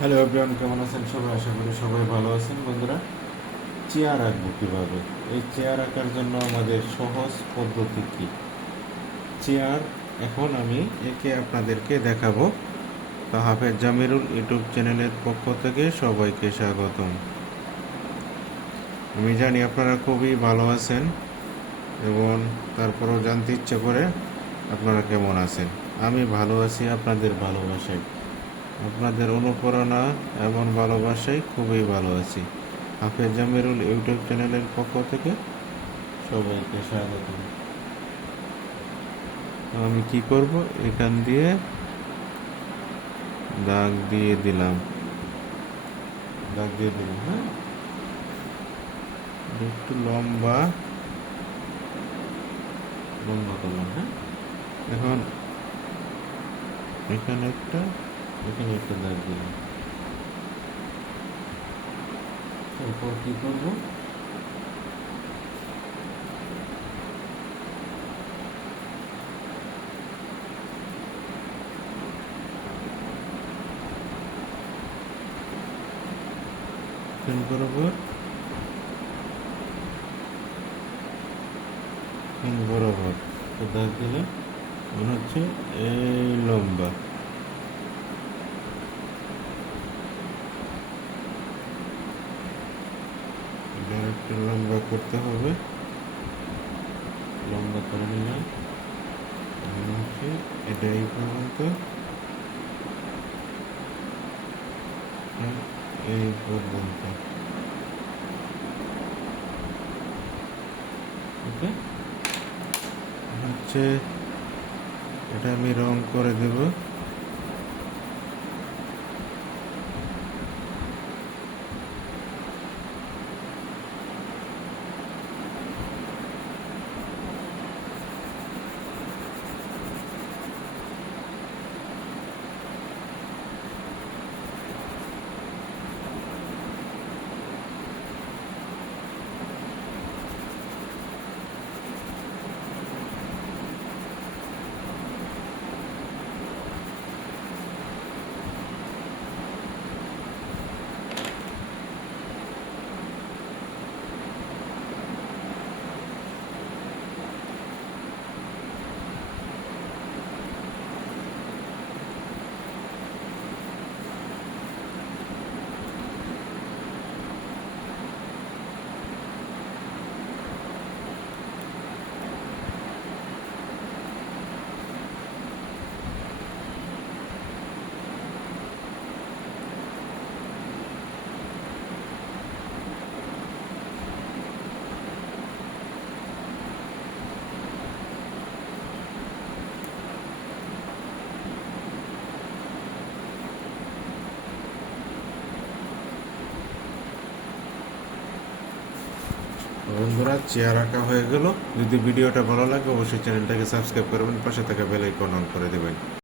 Hello everyone, কেমন আছেন সবাই? আশা করি সবাই ভালো আছেন। বন্ধুরা, চেয়ার আঁকবো কীভাবে? এই চেয়ার আঁকার জন্য আমাদের সহজ পদ্ধতি কী? চেয়ার এখন আমি একে আপনাদেরকে দেখাবো। তো হাফেজ জামিরুল ইউটিউব চ্যানেলের পক্ষ থেকে সবাইকে স্বাগতম। আমি জানি আপনারা খুবই ভালো আছেন এবং তারপরেও জানতে ইচ্ছে করে আপনারা কেমন আছেন। আমি ভালো আছি আপনাদের ভালোবাসায়, আপনাদের অনুপ্রেরণা এবং ভালোবাসায় খুবই ভালো আছি। হাফেজ জামিরুল ইউটিউব চ্যানেলের পক্ষ থেকে সবাইকে স্বাগত। আমি কি করব, এখান দিয়ে দাগ দিয়ে দিলাম, হ্যাঁ, একটু লম্বা লম্বা করলাম। হ্যাঁ, এখন এখানে একটা দাগ দিলাম। এরপর কি করব, বরাবর বরাবর দাগ দিলে মনে হচ্ছে এই লম্বা। একটু লম্বা করতে হবে, লম্বা করে নিলাম। মনে হচ্ছে এটা এই পর্যন্ত, এই পর্যন্ত। ওকে, হচ্ছে এটা আমি রং করে দেব। বন্ধুরা, চেয়ার আঁকা হয়ে গেল। যদি ভিডিওটা ভালো লাগে অবশ্যই চ্যানেলটাকে সাবস্ক্রাইব করবেন, পাশে থাকা বেল আইকন অন করে দেবেন।